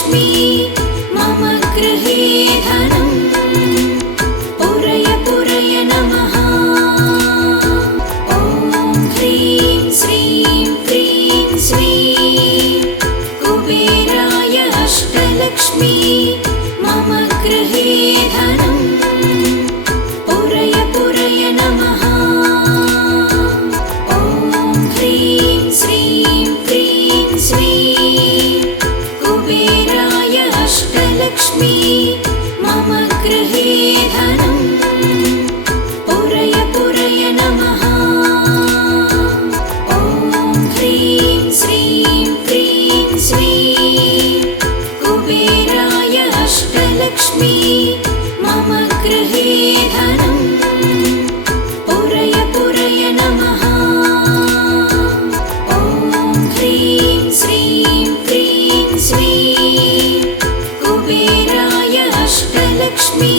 अष्टलक्ष्मी मम गृहे धनम् पूरय पूरय नमः। ॐ ह्रीं श्रीं क्रीं श्रीं कुबेराय अष्टलक्ष्मी मम गृहे धनम् पूरय पूरय नमः। ॐ ह्रीं श्रीं क्रीं श्रीं कुबेराय अष्टलक्ष्मी मम गृहे धनम् पूरय पूरय नमः। ॐ ह्रीं श्रीं क्रीं श्रीं कुबेराय अष्टलक्ष्मी मम गृहे धनम् पूरय पूरय नमः। ॐ ह्रीं श्रीं क्रीं श्रीं कुबेराय अष्टलक्ष्मी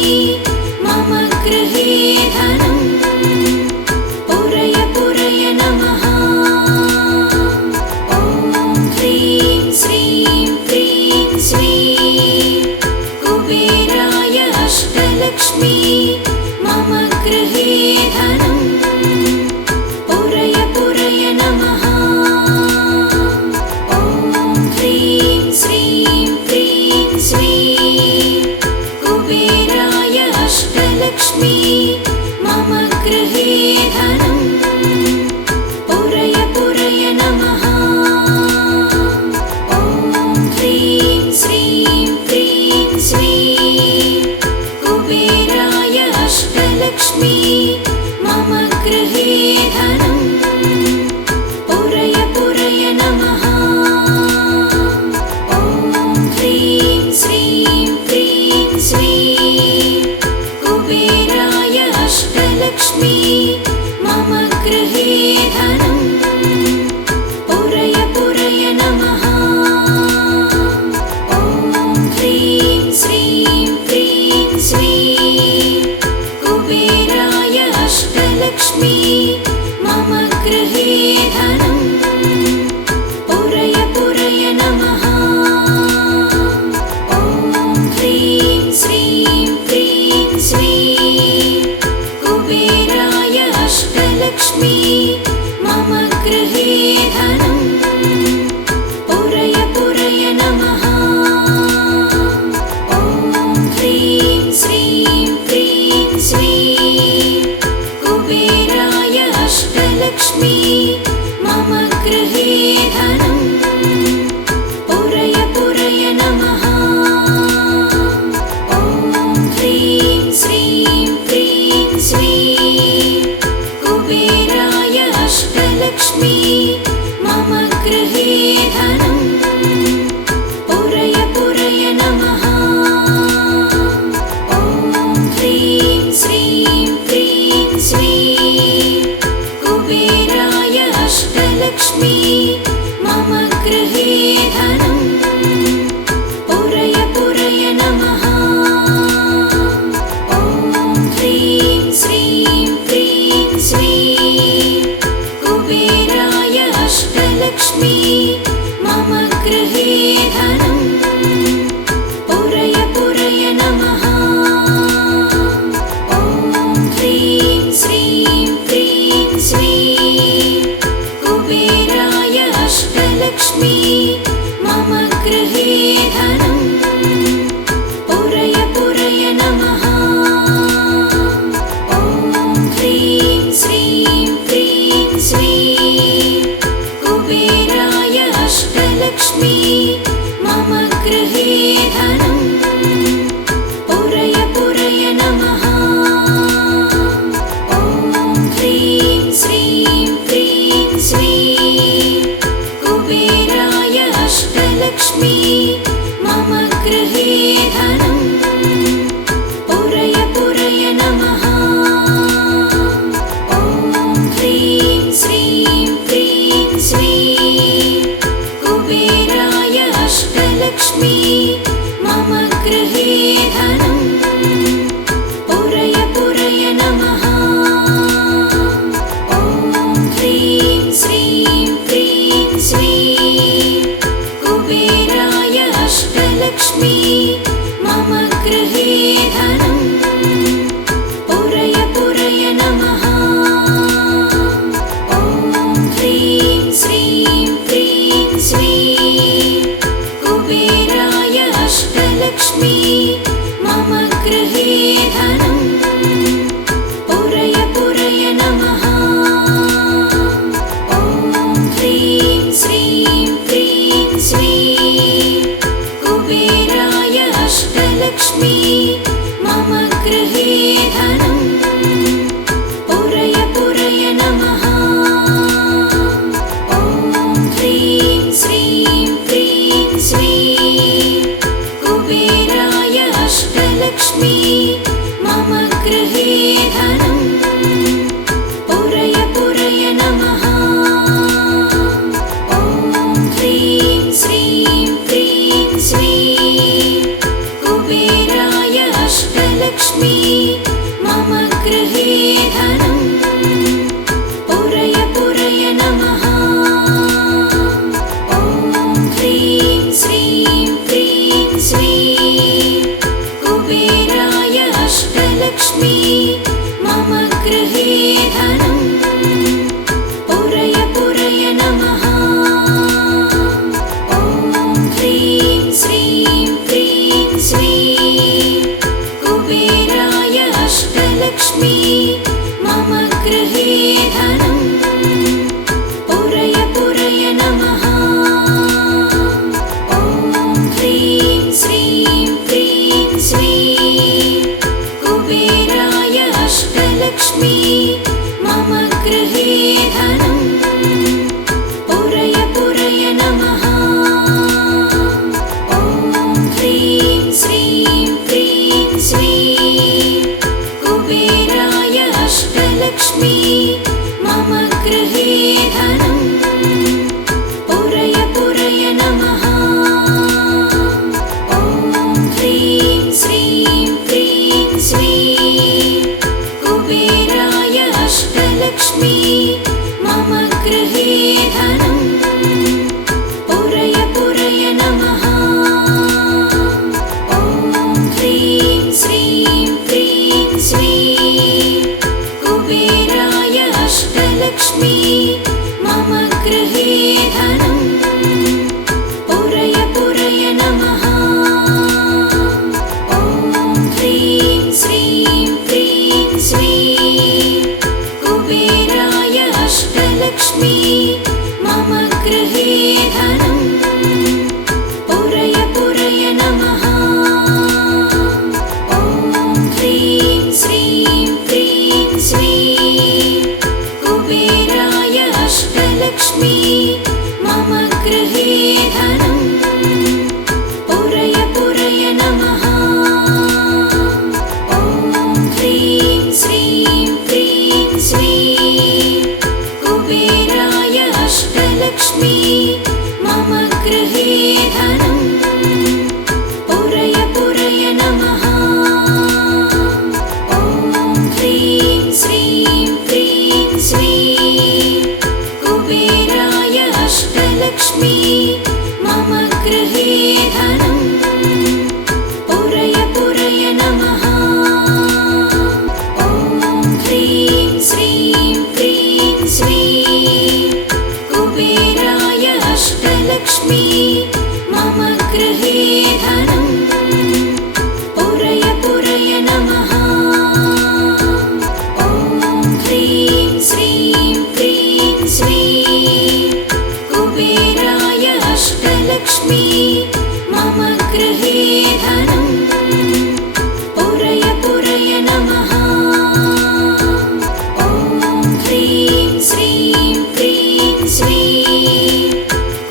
मम गृहे धनम् पूरय पूरय नमः। ॐ ह्रीं श्रीं क्रीं श्रीं कुबेराय अष्टलक्ष्मी मम गृहे धनम् पूरय पूरय नमः। ॐ ह्रीं श्रीं क्रीं श्रीं कुबेराय अष्टलक्ष्मी मम गृहे धनम् पूरय पूरय नमः। ॐ ह्रीं श्रीं क्रीं श्रीं कुबेराय अष्टलक्ष्मी मम गृहे धनम् पूरय पूरय नमः। ॐ ह्रीं श्रीं क्रीं श्रीं कुबेराय अष्टलक्ष्मी मम गृहे धनम् पूरय पूरय नमः। ॐ ह्रीं श्रीं क्रीं श्रीं कुबेराय अष्टलक्ष्मी मम गृहे धनम् पूरय पूरय नमः। ॐ ह्रीं श्रीं क्रीं श्रीं कुबेराय अष्टलक्ष्मी मम गृहे धनम् पूरय पूरय नमः। ॐ ह्रीं श्रीं क्रीं श्रीं कुबेराय अष्टलक्ष्मी मम गृहे धनम् पूरय पूरय नमः। ॐ ह्रीं श्रीं क्रीं श्रीं कुबेराय अष्टलक्ष्मी मम गृहे धनम् पूरय पूरय नमः। ॐ ह्रीं श्रीं क्रीं श्रीं कुबेराय अष्टलक्ष्मी मम गृहे धनम् पूरय पूरय नमः। ॐ ह्रीं श्रीं क्रीं श्रीं कुबेराय अष्टलक्ष्मी मम गृहे धनम् पूरय पूरय नमः। ॐ ह्रीं श्रीं क्रीं श्रीं कुबेराय अष्टलक्ष्मी मम गृहे धनम् पूरय पूरय नमः। ॐ ह्रीं श्रीं क्रीं श्रीं कुबेराय अष्टलक्ष्मी मम गृहे धनम् पूरय पूरय नमः। ॐ ह्रीं श्रीं क्रीं श्रीं कुबेराय अष्टलक्ष्मी मम गृहे धनम् पूरय पूरय नमः। ॐ ह्रीं श्रीं क्रीं श्रीं कुबेराय अष्टलक्ष्मी मम गृहे धनम् पूरय पूरय नमः। ॐ ह्रीं श्रीं क्रीं श्रीं कुबेराय अष्टलक्ष्मी मम गृहे धनम् पुरय पुरय नमः। ॐ ह्रीं श्रीं क्रीं श्रीं कुबेराय अष्टलक्ष्मी मम गृहे धनम् पुरय पुरय नमः। ॐ ह्रीं श्रीं क्रीं श्रीं कुबेराय अष्टलक्ष्मी मम गृहे धनम् पुरय पुरय नमः। ॐ ह्रीं श्रीं क्रीं श्रीं कुबेराय अष्टलक्ष्मी मम गृहे धनम् पुरय पुरय नमः। ॐ ह्रीं श्रीं क्रीं श्रीं कुबेराय अष्टलक्ष्मी मम गृहे धनम् पुरय पुरय नमः। ॐ ह्रीं श्रीं क्रीं श्रीं कुबेराय अष्टलक्ष्मी मम गृहे धनम् पुरय पुरय नमः। ॐ ह्रीं श्रीं क्रीं श्रीं कुबेराय अष्टलक्ष्मी मम गृहे धनम् पुरय पुरय नमः। ॐ ह्रीं श्रीं क्रीं श्रीं कुबेराय अष्टलक्ष्मी मम गृहे धनम् पुरय पुरय नमः। ॐ ह्रीं श्रीं क्रीं श्रीं कुबेराय अष्टलक्ष्मी मम गृहे धनम् पुरय पुरय नमः। ॐ ह्रीं श्रीं क्रीं श्रीं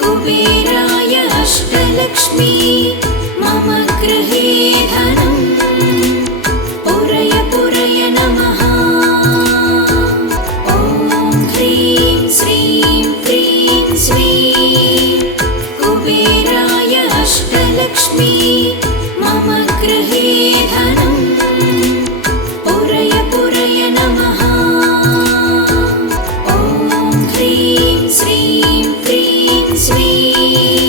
कुबेराय अष्टलक्ष्मी मम गृहे धनम् पुरय पुरय नमः। ॐ ह्रीं श्रीं क्रीं श्रीं कुबेराय अष्टलक्ष्मी मम गृहे धनम् पुरय पुरय नमः। ॐ ह्रीं श्रीं क्रीं श्रीं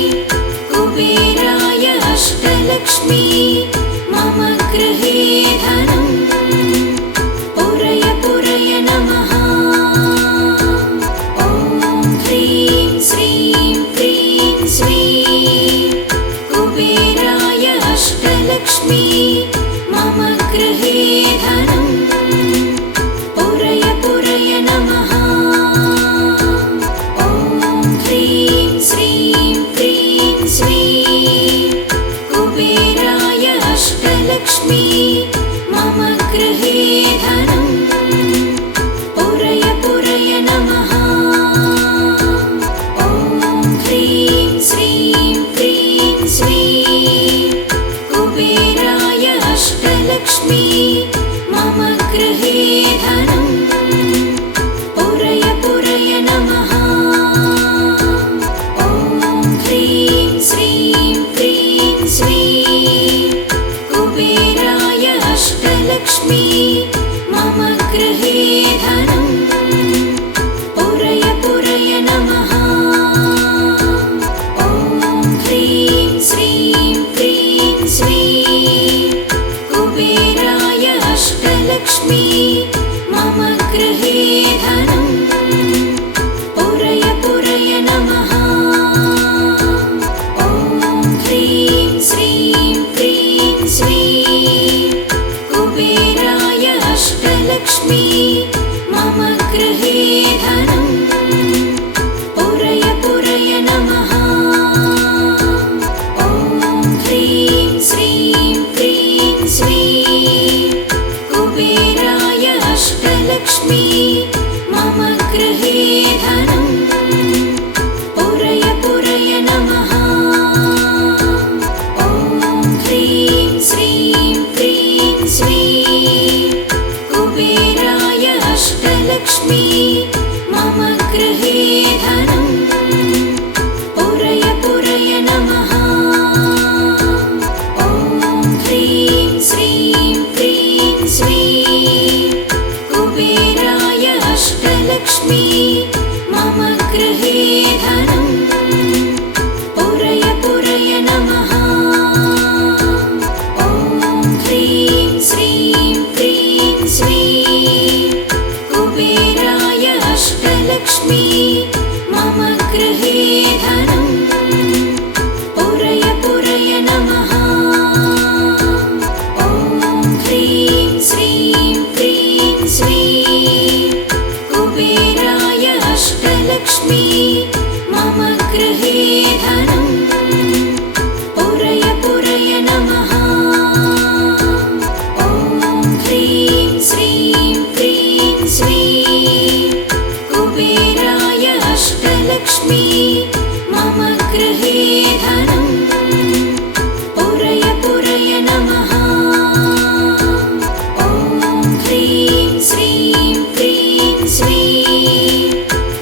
कुबेराय अष्टलक्ष्मी मम गृहे धनम् पुरय पुरय नमः। ॐ ह्रीं श्रीं क्रीं श्रीं कुबेराय अष्टलक्ष्मी मम गृहे धनम् पुरय पुरय नमः। ॐ ह्रीं श्रीं क्रीं श्रीं कुबेराय अष्टलक्ष्मी मम गृहे धनम् पुरय पुरय नमः। ॐ ह्रीं श्रीं क्रीं श्रीं कुबेराय अष्टलक्ष्मी मम गृहे धनम् पुरय पुरय नमः। ॐ ह्रीं श्रीं क्रीं श्रीं कुबेराय अष्टलक्ष्मी मम गृहे धनम् पुरय पुरय नमः। ॐ ह्रीं श्रीं क्रीं श्रीं कुबेराय अष्टलक्ष्मी मम गृहे धनम् पुरय पुरय नमः। ॐ ह्रीं श्रीं क्रीं श्रीं कुबेराय अष्टलक्ष्मी मम गृहे धनम् पुरय पुरय नमः। ॐ ह्रीं श्रीं क्रीं श्रीं कुबेराय अष्टलक्ष्मी मम अष्टलक्ष्मी मम गृहे धनं पुरय पुरय नमः। ॐ ह्रीं श्रीं क्रीं श्रीं कुबेराय अष्टलक्ष्मी मम गृहे धनं पुरय पुरय नमः। ॐ ह्रीं श्रीं क्रीं श्रीं कुबेराय अष्टलक्ष्मी मम गृहे धनं पुरय पुरय नमः। ॐ ह्रीं श्रीं क्रीं श्रीं कुबेराय अष्टलक्ष्मी मम गृहे धनं पुरय पुरय नमः। ॐ ह्रीं श्रीं क्रीं श्रीं कुबेराय अष्टलक्ष्मी मम गृहे धनं पुरय पुरय नमः। ॐ ह्रीं श्रीं क्रीं श्रीं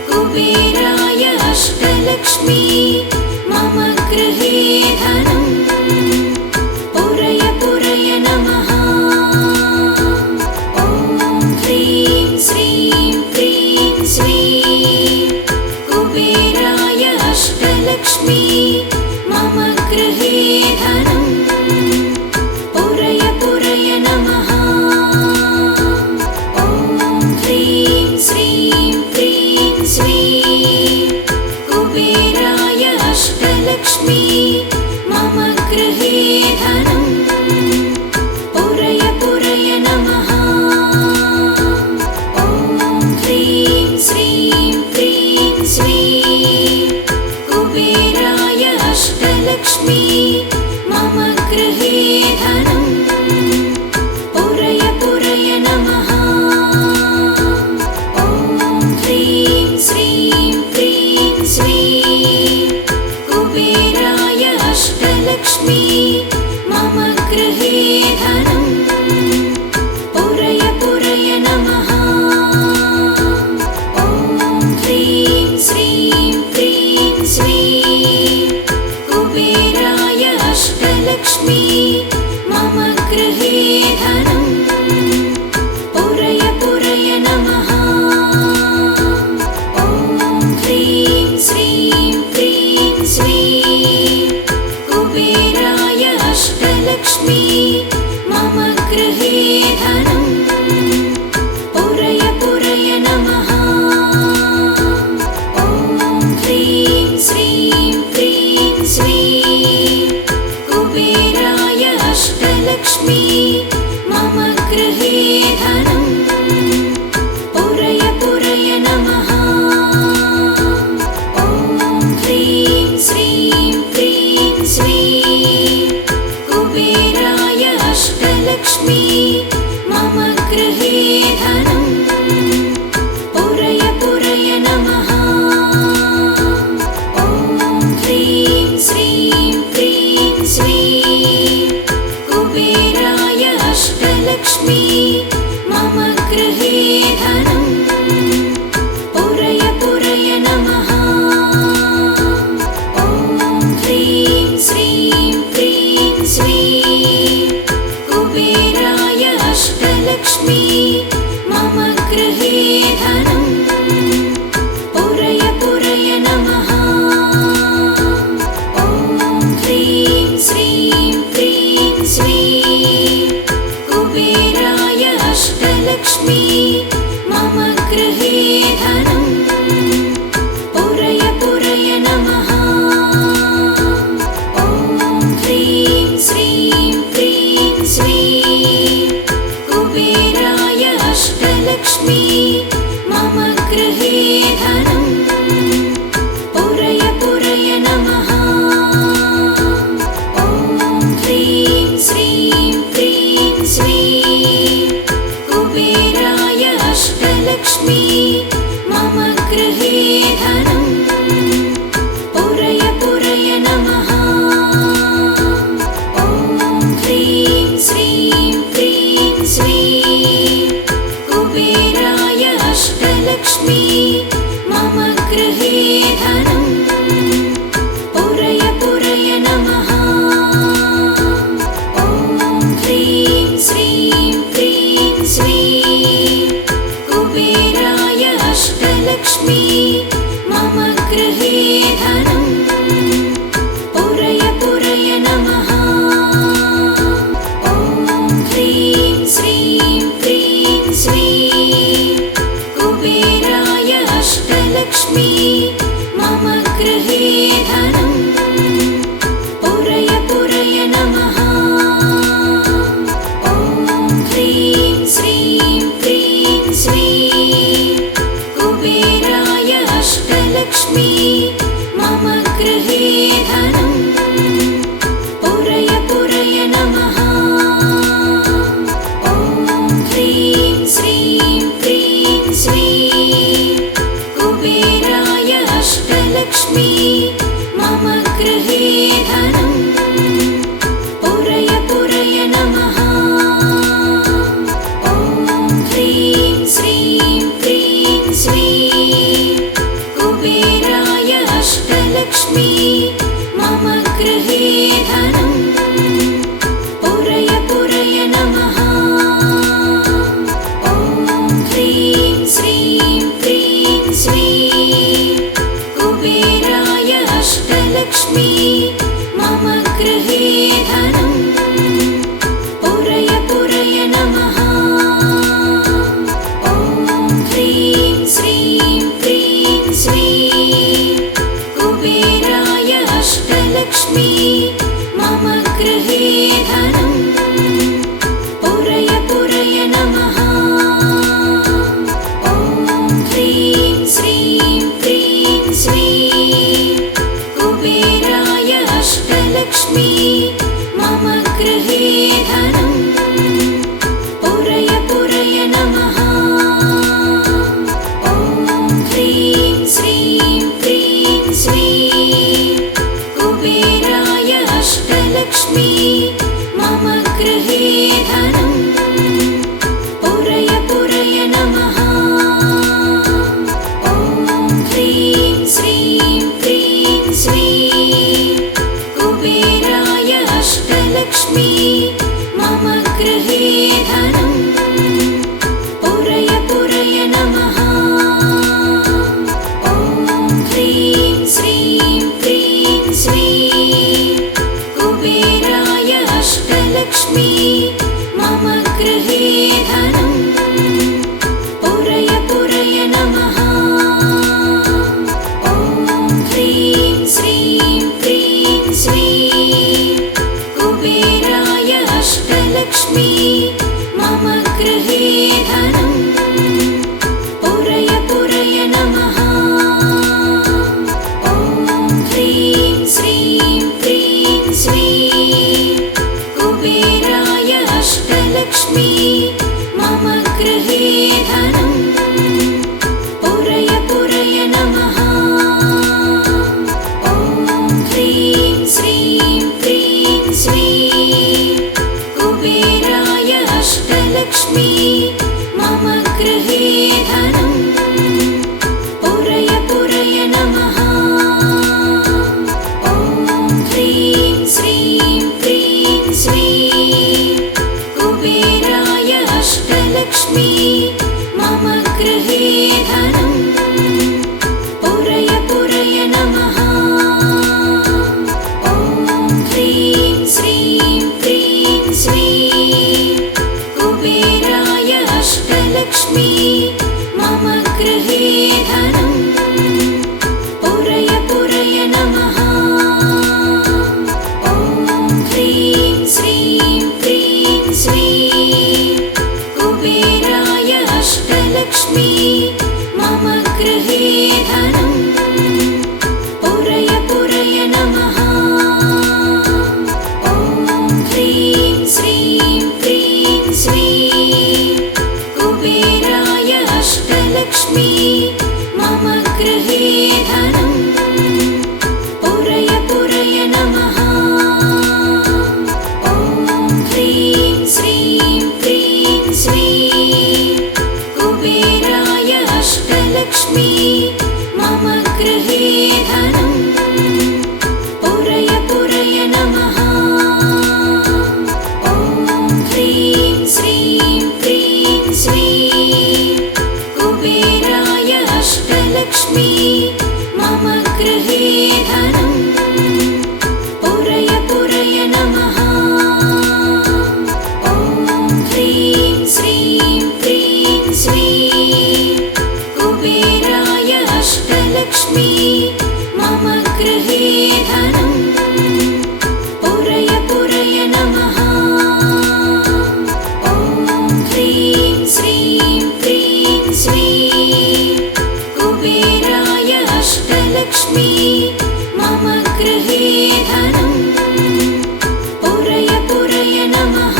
कुबेराय अष्टलक्ष्मी मम गृहे धनं पुरय पुरय नमः। ॐ ह्रीं श्रीं क्रीं श्रीं कुबेराय अष्टलक्ष्मी मम गृहे धनं पुरय पुरय नमः। ॐ ह्रीं श्रीं क्रीं श्रीं कुबेराय अष्टलक्ष्मी मम गृहे धनं पुरय पुरय नमः। ॐ ह्रीं श्रीं क्रीं श्रीं कुबेराय अष्टलक्ष्मी मम गृहे धनं पुरय पुरय नमः। ॐ ह्रीं श्रीं क्रीं श्रीं कुबेराय अष्टलक्ष्मी मम गृहे धनं पुरय पुरय नमः। ॐ ह्रीं श्रीं क्रीं श्रीं कुबेराय अष्टलक्ष्मी मम गृहे धनं पुरय पुरय नमः। ॐ ह्रीं श्रीं क्रीं श्रीं कुबेराय अष्टलक्ष्मी मम गृहे धनं पुरय पुरय नमः। ॐ ह्रीं श्रीं क्रीं श्रीं कुबेराय अष्टलक्ष्मी मम गृहे धनं पुरय पुरय नमः। ॐ ह्रीं श्रीं क्रीं श्रीं कुबेराय अष्टलक्ष्मी मम गृहे धनं पुरय पुरय नमः। ॐ ह्रीं श्रीं क्रीं श्रीं कुबेराय अष्टलक्ष्मी मम गृहे धनं पुरय पुरय नमः। ॐ ह्रीं श्रीं क्रीं श्रीं कुबेराय अष्टलक्ष्मी मम गृहे धनं पुरय पुरय नमः। ॐ ह्रीं श्रीं क्रीं श्रीं कुबेराय अष्टलक्ष्मी मम गृहे धनं पुरय पुरय नमः। ॐ ह्रीं श्रीं क्रीं श्रीं कुबेराय अष्टलक्ष्मी मम गृहे धनं पुरय पुरय नमः। ॐ ह्रीं श्रीं क्रीं श्रीं कुबेराय अष्टलक्ष्मी मम गृहे धनं पुरय पुरय नमः। ॐ ह्रीं श्रीं क्रीं श्रीं कुबेराय अष्टलक्ष्मी मम गृहे धनं पुरय पुरय नमः। ॐ ह्रीं श्रीं क्रीं श्रीं कुबेराय अष्टलक्ष्मी मम गृहे धनं पुरय पुरय नमः। ॐ ह्रीं श्रीं क्रीं श्रीं कुबेराय अष्टलक्ष्मी मम गृहे धनं पुरय पुरय नमः। ॐ ह्रीं श्रीं क्रीं श्रीं कुबेराय अष्टलक्ष्मी मम गृहे धनं पुरय पुरय नमः। ॐ ह्रीं श्रीं क्रीं श्रीं कुबेराय अष्टलक्ष्मी मम गृहे धनं पुरय पुरय नमः। ॐ ह्रीं श्रीं क्रीं श्रीं कुबेराय अष्टलक्ष्मी मम गृहे धनं पुरय पुरय नमः। ॐ ह्रीं श्रीं क्रीं श्रीं कुबेराय अष्टलक्ष्मी मम गृहे धनं पुरय पुरय नमः।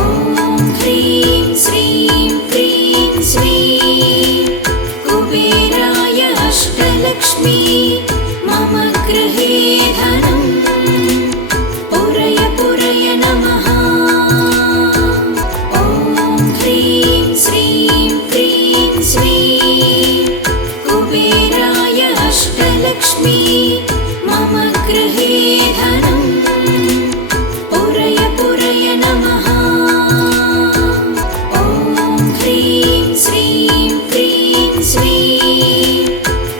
ॐ ह्रीं श्रीं क्रीं श्रीं कुबेराय अष्टलक्ष्मी मम गृहे धनं पुरय पुरय नमः। ॐ ह्रीं श्रीं क्रीं श्रीं कुबेराय अष्टलक्ष्मी मम गृहे धनं पुरय पुरय नमः। ॐ ह्रीं श्रीं क्रीं श्रीं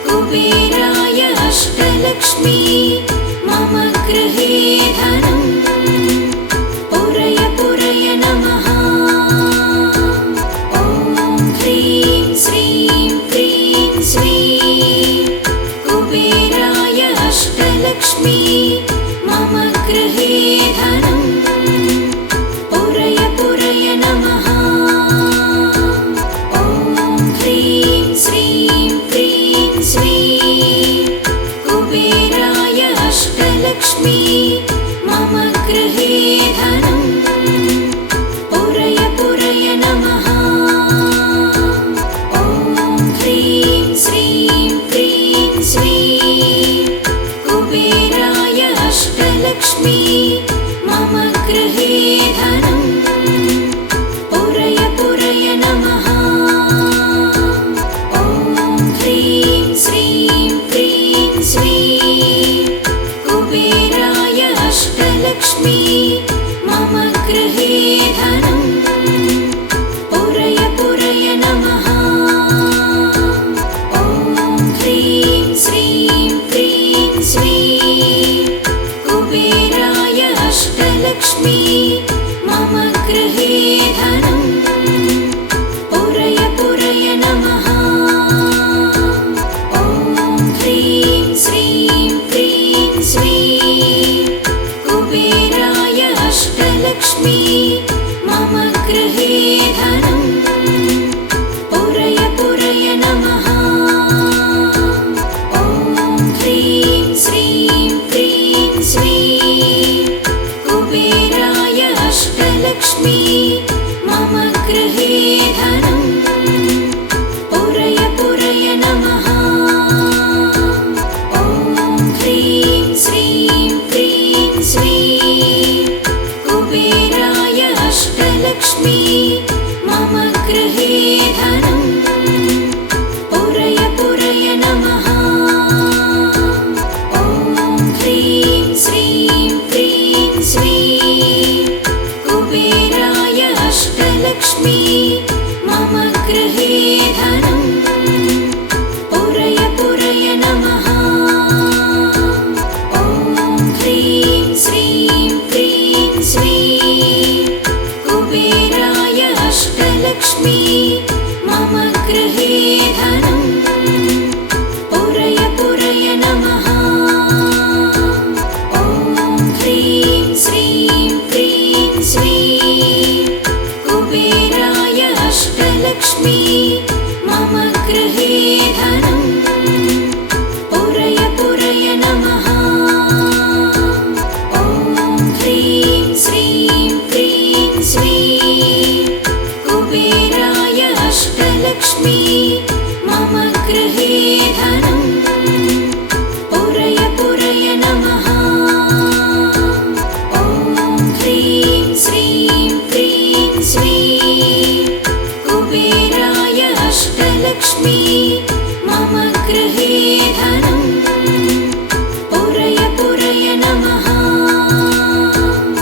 कुबेराय अष्टलक्ष्मी मम गृहे धनं पुरय पुरय नमः। ॐ ह्रीं श्रीं क्रीं श्रीं कुबेराय अष्टलक्ष्मी मम गृहे धनं पुरय पुरय नमः। ॐ ह्रीं श्रीं क्रीं श्रीं कुबेराय अष्टलक्ष्मी मम गृहे धनं पुरय पुरय नमः। ॐ ह्रीं श्रीं क्रीं श्रीं कुबेराय अष्टलक्ष्मी मम गृहे धनं पुरय पुरय नमः। ॐ ह्रीं श्रीं क्रीं श्रीं कुबेराय अष्टलक्ष्मी मम गृहे धनं पुरय पुरय नमः। ॐ ह्रीं श्रीं क्रीं श्रीं कुबेराय अष्टलक्ष्मी मम गृहे धनं पुरय पुरय नमः। ॐ ह्रीं श्रीं क्रीं श्रीं कुबेराय अष्टलक्ष्मी मम गृहे धनं पुरय पुरय नमः। ॐ ह्रीं श्रीं क्रीं श्रीं कुबेराय अष्टलक्ष्मी मम गृहे धनं पुरय पुरय नमः। ॐ ह्रीं श्रीं क्रीं श्रीं कुबेराय अष्टलक्ष्मी मम गृहे धनं पुरय पुरय नमः। ॐ ह्रीं श्रीं क्रीं श्रीं कुबेराय अष्टलक्ष्मी मम गृहे धनं पुरय पुरय नमः। ॐ ह्रीं श्रीं क्रीं श्रीं कुबेराय अष्टलक्ष्मी मम गृहे धनं पुरय पुरय नमः। ॐ ह्रीं श्रीं क्रीं श्रीं कुबेराय अष्टलक्ष्मी मम गृहे धनं पुरय पुरय नमः। ॐ ह्रीं श्रीं क्रीं श्रीं कुबेराय अष्टलक्ष्मी मम गृहे धनं पुरय पुरय नमः। ॐ ह्रीं श्रीं क्रीं श्रीं कुबेराय अष्टलक्ष्मी अष्टलक्ष्मी मम